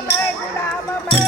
I'm a man.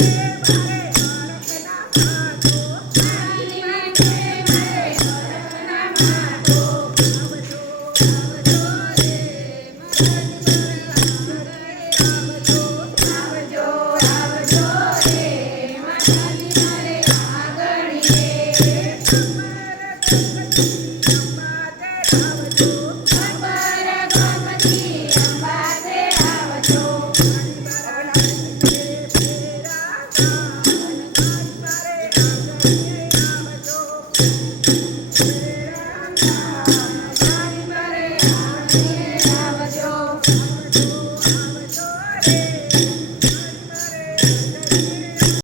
Yeah. Thank you.